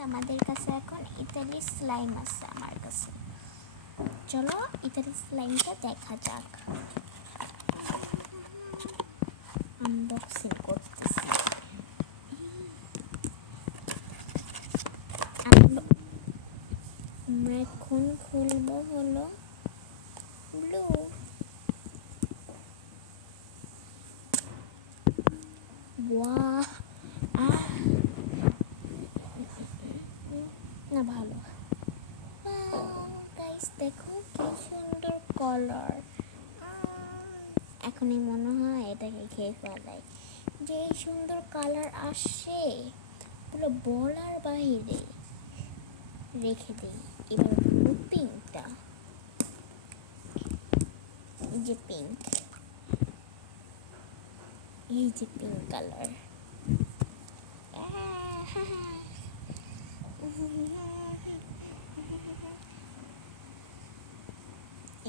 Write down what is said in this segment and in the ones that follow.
আমাদের কাছে এখন ইতালি স্লাইম আছে আমার কাছে। চলো ইতালি স্লাইমটা দেখা যাক। আনবক্সিং করতেছি। আমরা এখন খুলবো হলো ব্লু। ওয়াও, না ভালো। গাইস দেখো কি সুন্দর কালার। এখনই মনে হয় এটাকে খেয়ে ফেলাই, যে সুন্দর কালার আসে পুরো বলার বাইরে। রেখে দিই। এবার পিঙ্কটা, এই যে পিঙ্ক, এই যে পিঙ্ক কালার।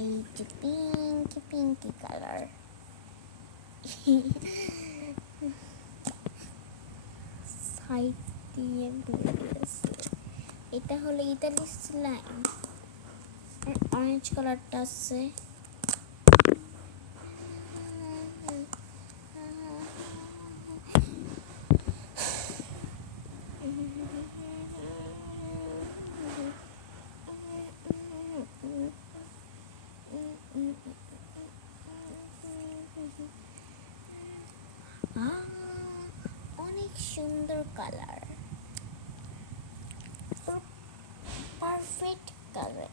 এই যে পিঙ্কি পিঙ্কি কালার। সাইড দিয়ে বেরিয়েছে। এটা হলো ইতালি স্লাইম। আর অরেঞ্জ কালারটা আছে। অনেক সুন্দর কালার, পারফেক্ট কালার।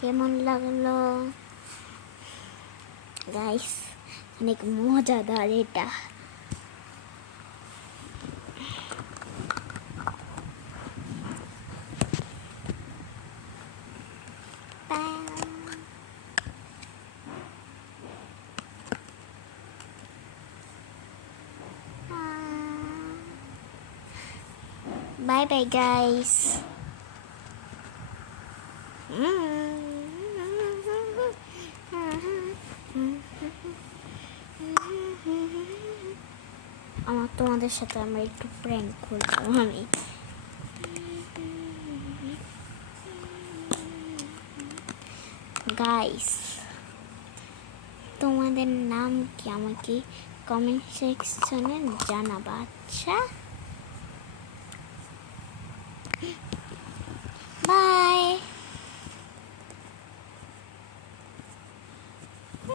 কেমন লাগলো গাইস? অনেক মজাদার এটা। Bye bye guys. আমার তোমাদের সাথে আমরা একটু প্র্যাঙ্ক করলাম আমি। গাইস তোমাদের নাম কি আমাকে কমেন্ট সেকশনে জানাবা। আচ্ছা।